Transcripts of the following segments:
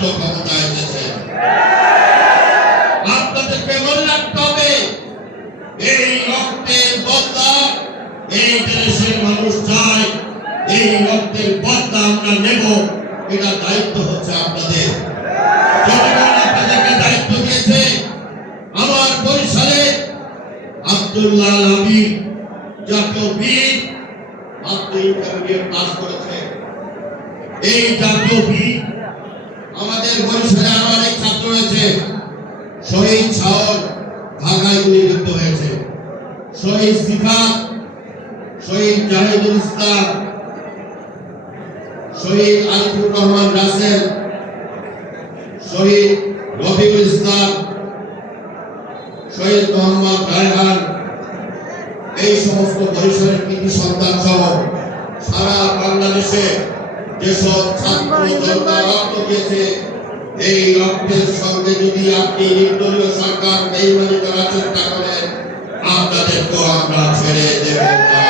আপনারা ক্ষমতায় এসেছেন আপনাদেরকে মনে রাখতে হবে? এই রক্তের বদলা, এই দেশের মানুষ চায়, এই রক্তের বদলা আমরা নেব। এটা দায়িত্ব হচ্ছে আপনাদের। জনগণ আপনাদেরকে দায়িত্ব দিয়েছে। আমার বরিশালে আব্দুল্লাহ আলমী জাতীয় বীর মাত্র ইন্টারমিডিয়েট পাস করেছে। এই জাতীয় বীর আমাদের বরিশালে আরও অনেক ছাত্র রয়েছে। শহীদ শাহর ঢাকায় গুলিবিদ্ধ হয়েছে। শহীদ সিফাত, শহীদ জাহিদুল ইসলাম, শহীদ আলিফুর রহমান রাসেল, শহীদ রবিউল ইসলাম, শহীদ মোহাম্মদ রায়হান, এই সমস্ত বরিশালের কৃতি সন্তান সহ সারা বাংলাদেশে যেসব ছাত্র জনতা রক্ত দিয়েছে এই রক্তের সঙ্গে যদি আপনি নির্দলীয় সরকার বেইমানি করার চেষ্টা করেন আপনাদেরকেও আমরা ছেড়ে দেব না।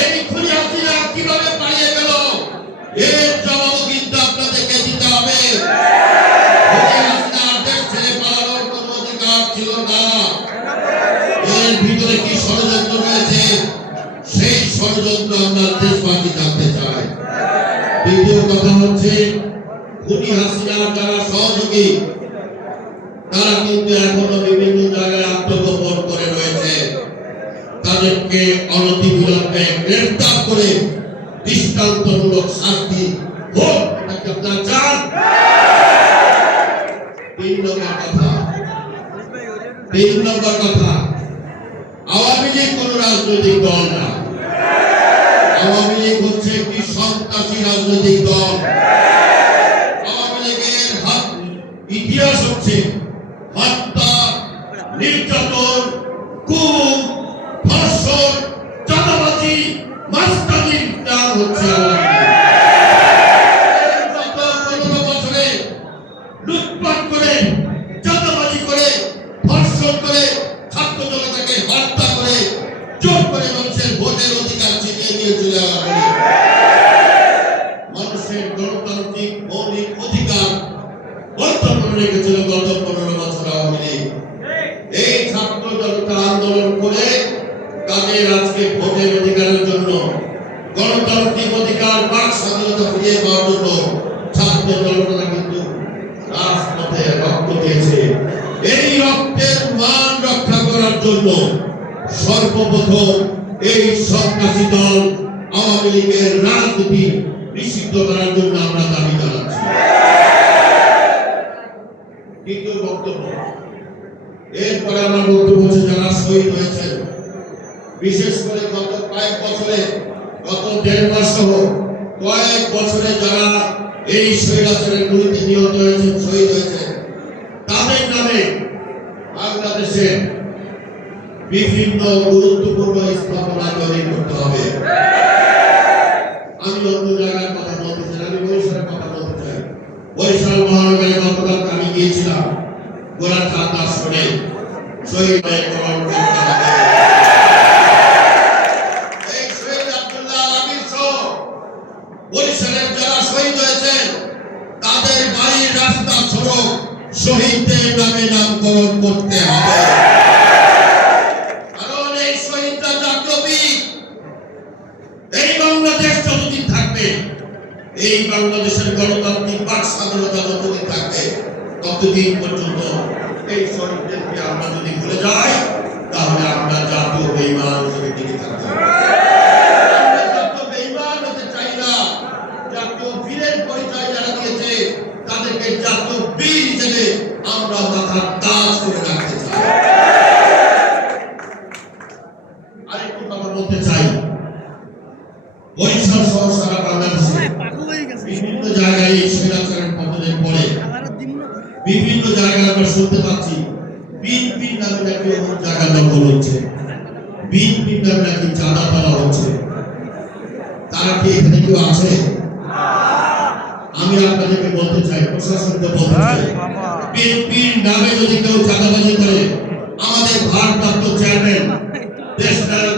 এই খুনি হাসিনা কীভাবে পালিয়ে গেল? এর জবাব কিন্তু আপনাদেরকে দিতে হবে। ছিল না। এর ভিতরে কি ষড়যন্ত্র রয়েছে? সেই ষড়যন্ত্র আমরা জানতে চাই। দ্বিতীয় কথা হচ্ছে, খুনি হাসিনার যারা সহযোগী, তারা কিন্তু এখনও বিভিন্ন জায়গায় আত্মগোপন করে রয়েছে। তাদেরকে অনতিবিলম্বে গ্রেফতার করে দৃষ্টান্তমূলক শাস্তি হোক চান? তিন নম্বর কথা। তিন নম্বর কথা, আওয়ামী লীগ কোন রাজনৈতিক দল না। সন্ত্রাসী রাজনৈতিক দল। আওয়ামী লীগের হাত ইতিহাস হচ্ছে হত্যা, নির্যাতন খুন ধর্ষণ, চাঁদাবাজি মাস্তানির নাম হচ্ছে করে, চাঁদাবাজি করে, ধর্ষণ করে, ছাত্র হত্যা করে, জোর করে মানুষের ভোটের অধিকার ছিনিয়ে নিয়ে চলে যাওয়া করে মানুষের গণতান্ত্রিক মৌলিক অধিকার বন্ধ করে রেখেছিল গত পনেরো বছর আওয়ামী লীগ এই ছাত্র জনতা আন্দোলন করে তাদের আজকে ভোটের অধিকারের জন্য গণতান্ত্রিক অধিকার, বাক স্বাধীনতা ফিরিয়ে পাওয়ার ছাত্র জনতা কিন্তু রাজপথে রক্ত দিয়েছে। এই রক্তের মান রক্ষা করার জন্য সর্বপ্রথম এই সন্ত্রাসী দল আওয়ামী লীগের রাজনীতি নিষিদ্ধ করার জন্য আমরা দাবি জানাচ্ছি দ্বিতীয় বক্তব্য এরপরে আমার বক্তব্য হচ্ছে যারা শহীদ হয়েছেন বিশেষ করে গত কয়েক বছরে, গত দেড় মাস সহ কয়েক বছরে যারা এই স্বৈরাচারের গুলিতে নিহত হয়েছেন শহীদ হয়েছেন তাদের নামে বাংলাদেশে বিভিন্ন গুরুত্বপূর্ণ স্থাপনা তৈরি করতে হবে। আমি অন্য জায়গার কথা বলতে চাই আমি বরিশালের কথা বলতে চাই বরিশাল মহানগরে গতকাল আমি গিয়েছিলাম গোলাঘাট আসনে শহীদ হয়ে গ্রহণ তাদের বাড়ির রাস্তা সড়ক শহীদদের নামে করতে হবে। কারণ এই শহীদরা বীর। এই বাংলাদেশ যতদিন থাকবে, এই বাংলাদেশের গণতান্ত্রিক বাক স্বাধীনতা যতদিন থাকবে। ততদিন পর্যন্ত, এই শহীদদেরকে আমরা যদি ভুলে যাই, তাহলে আমরা জাতীয় বেইমান হিসেবে টিকে থাকতে করে রাখতে চাই। আরেকটু কথা বলতে চাই। বরিশাল সহ সারা বাংলাদেশে জায়গায় এই স্বৈরাচারের পতনের পরে বিভিন্ন জায়গায় আমরা শুনতে পাচ্ছি বিএনপির নামে নাকি অমুক জায়গা দখল হচ্ছে। বিএনপির নামে নাকি চাঁদা পাওয়া হচ্ছে। তারা কি এখানে কেউ আছে? আমি আপনাদেরকে বলতে চাই, প্রশাসনকে বলতে চাই, বিএনপির নামে যদি কেউ চাঁদাবাজি করে, আমাদের ভারপ্রাপ্ত চেয়ারম্যান দেশ নায়ক